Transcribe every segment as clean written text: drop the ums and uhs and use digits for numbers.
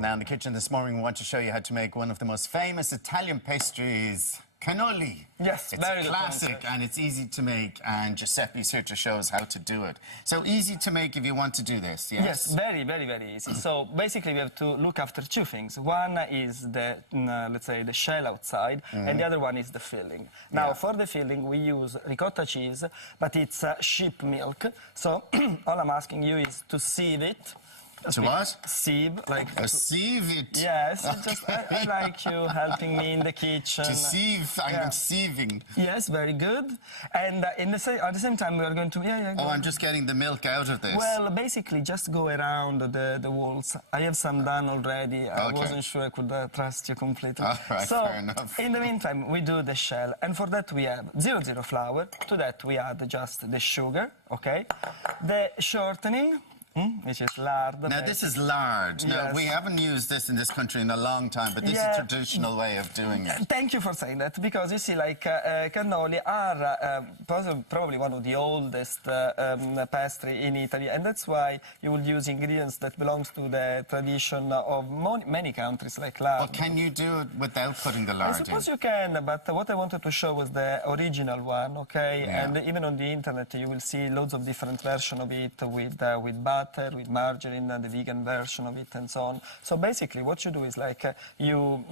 Now in the kitchen this morning we want to show you how to make one of the most famous Italian pastries, Cannoli. Yes, it's very a classic and it's easy to make, and Giuseppe's here to show us how to do it. So easy to make if you want to do this, yes? Yes, very, very, very easy. So basically we have to look after two things. One is the, let's say, the shell outside, and the other one is the filling. Now for the filling we use ricotta cheese, but it's sheep milk. So all I'm asking you is to sieve it. To what? Sieve, like... sieve it? Yes, just, I like you helping me in the kitchen. To sieve, I'm sieving. Yes, very good. And at the same time we are going to... I'm just getting the milk out of this. Well, basically just go around the walls. I have some done already. I wasn't sure I could trust you completely. All right, so, fair enough. In the meantime, we do the shell. And for that we have 0,0 flour. To that we add just the sugar, okay? The shortening, which is lard. Now this is lard. Now Yes. we haven't used this in this country in a long time, but this is a traditional way of doing it. Thank you for saying that, because you see, like cannoli are probably one of the oldest pastry in Italy, and that's why you will use ingredients that belongs to the tradition of many countries, like lard. Well, can you do it without putting the lard I suppose you can, but what I wanted to show was the original one, okay? Yeah. And even on the internet you will see loads of different versions of it with butter, with margarine, the vegan version of it, and so on. So basically what you do is like you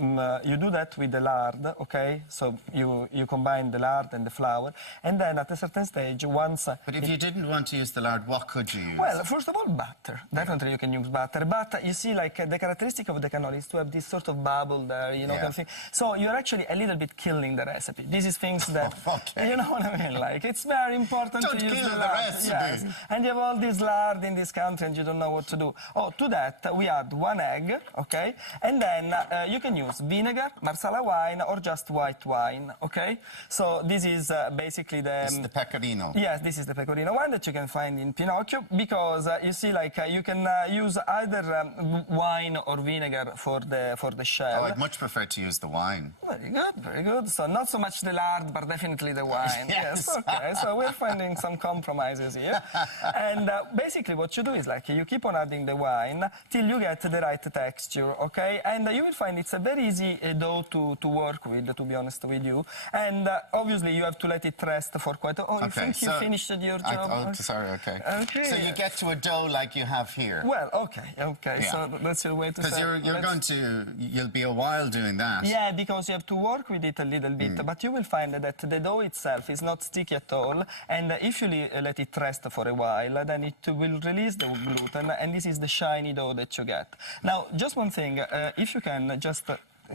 do that with the lard, okay? So you combine the lard and the flour, and then at a certain stage, once... But if you didn't want to use the lard, what could you use? Well, first of all, butter. Definitely you can use butter. But you see, like the characteristic of the cannoli is to have this sort of bubble there, you know, kind of thing. So you're actually a little bit killing the recipe. This is things that, you know what I mean? Like, it's very important to use the lard. Recipe. Yes. And you have all this lard in this country and you don't know what to do. Oh, to that we add 1 egg, okay? And then you can use vinegar, marsala wine, or just white wine, okay? So this is basically the... This is the pecorino. Yes, this is the pecorino one that you can find in Pinocchio, because you see, like you can use either wine or vinegar for the shell. Oh, I'd much prefer to use the wine. Very good, very good. So not so much the lard, but definitely the wine. Yes. Okay. So we're finding some compromises here. And basically what you do is like you keep on adding the wine till you get the right texture, okay? And you will find it's a very easy dough to work with, to be honest with you. And obviously you have to let it rest for quite a... Oh, you think you finished your job? Sorry, okay. Okay. So you get to a dough like you have here. Well, okay. Yeah. So that's your way to say. Because you'll be a while doing that. Yeah, because you have to work with it a little bit, but you will find that the dough itself is not sticky at all, and if you let it rest for a while, then it will release the gluten, and this is the shiny dough that you get. Now, just one thing, if you can just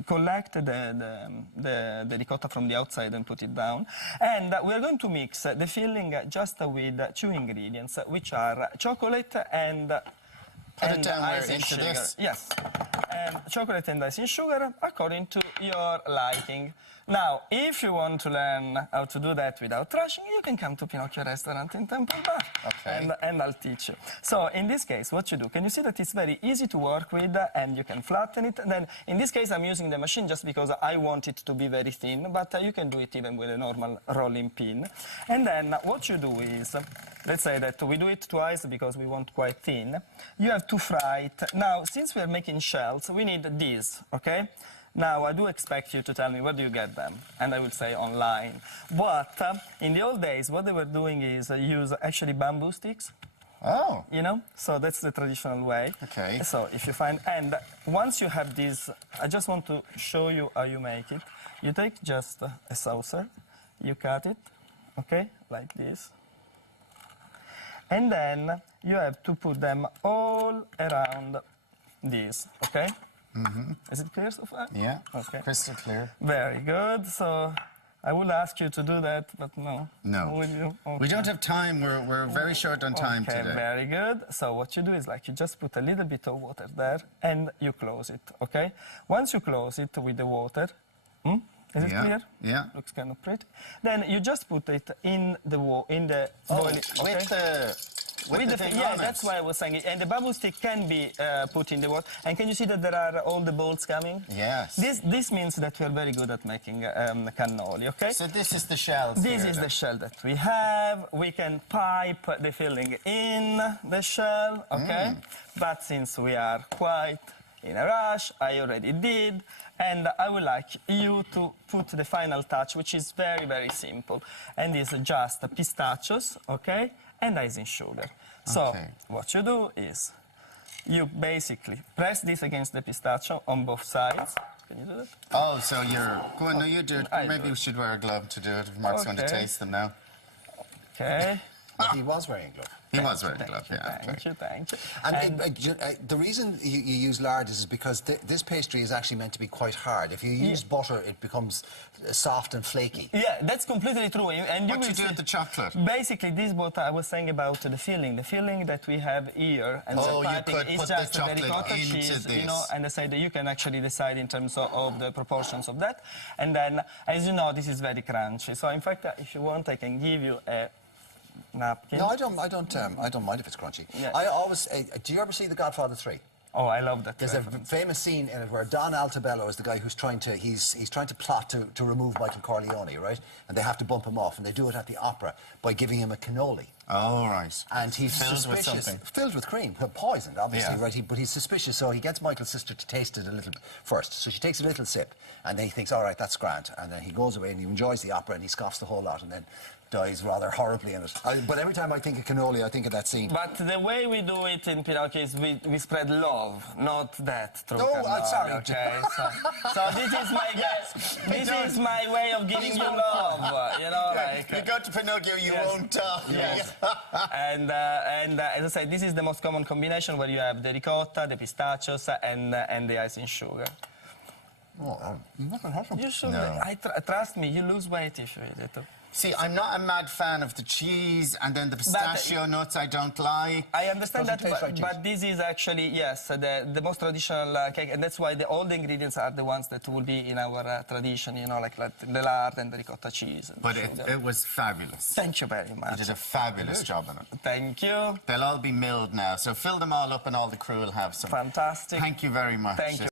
collect the ricotta from the outside and put it down, and we're going to mix the filling just with 2 ingredients, which are chocolate and icing sugar. This? Yes, and chocolate and icing sugar according to your liking. Now, if you want to learn how to do that without rushing, you can come to Pinocchio restaurant in Temple Bar, and I'll teach you. So in this case, what you do, can you see that it's very easy to work with, and you can flatten it? And then in this case, I'm using the machine just because I want it to be very thin, but you can do it even with a normal rolling pin. And then what you do is, let's say that we do it twice because we want quite thin. You have to fry it. Now, since we are making shells, we need these, okay? Now, I do expect you to tell me where do you get them, and I will say online. But in the old days, what they were doing is use actually bamboo sticks. Oh. You know, so that's the traditional way. Okay. So if you find, and once you have this, I just want to show you how you make it. You take just a saucer, you cut it, okay, like this. And then you have to put them all around this, okay? Is it clear so far? Yeah, okay. Crystal clear. Very good. So I would ask you to do that, but no. No. Would you? Okay. We don't have time. We're very short on time today. Very good. So what you do is like you just put a little bit of water there and you close it, okay? Once you close it with the water, is it clear? Yeah. Looks kind of pretty. Then you just put it in the boiling. With the thing yeah, that's why I was saying it. And the bamboo stick can be put in the water. And can you see that there are all the bolts coming? Yes. This means that we are very good at making cannoli, okay? So this is the shell. This is the shell that we have. We can pipe the filling in the shell, okay? But since we are quite in a rush. I already did. And I would like you to put the final touch, which is very, very simple. And it's just pistachios, okay, and icing sugar. So what you do is you basically press this against the pistachio on both sides. Can you do that? Oh, so you're... Go on, no, you do it. Maybe we should wear a glove to do it if Mark's going to taste them now. Okay. He was wearing a glove. He was wearing a glove, yeah. Thank you. And the reason you use lard is because this pastry is actually meant to be quite hard. If you use butter, it becomes soft and flaky. Yeah, that's completely true. And what do you do with the chocolate? Basically, this is what I was saying about the filling. The filling that we have here and the piping is just the ricotta cheese, you know, and I say that you can actually decide in terms of the proportions of that. And then, as you know, this is very crunchy. So, in fact, if you want, I can give you a napkin. No, I don't mind if it's crunchy. Yeah. I always. Do you ever see The Godfather 3? Oh, I love that. There's a famous scene in it where Don Altabello is the guy who's trying to he's trying to plot to remove Michael Corleone, right? And they have to bump him off, and they do it at the opera by giving him a cannoli. Oh, right. And he's filled with suspicious. something. Filled with cream, poisoned, obviously, right? But he's suspicious, so he gets Michael's sister to taste it a little first. So she takes a little sip, and then he thinks, all right, that's grand. And then he goes away and he enjoys the opera and he scoffs the whole lot, and then dies rather horribly in it. But every time I think of cannoli, I think of that scene. But the way we do it in Pinocchio is we spread love, not that through No, cannoli, I'm sorry. okay? So this is my this is my way of giving you love, you know, like... You go to Pinocchio, you won't talk. Yes. and as I say, this is the most common combination where you have the ricotta, the pistachios, and the icing sugar. Oh, you're not going to have some. You should. No. Trust me, you lose weight if you eat it. See, I'm not a mad fan of the cheese, and then the pistachio nuts I don't like. I understand that, like but this is actually, yes, the most traditional cake, and that's why all the ingredients are the ones that will be in our tradition, you know, like the lard and the ricotta cheese. But it was fabulous. Thank you very much. You did a fabulous job on it. Thank you. They'll all be milled now, so fill them all up and all the crew will have some. Fantastic. Thank you very much. Thank you.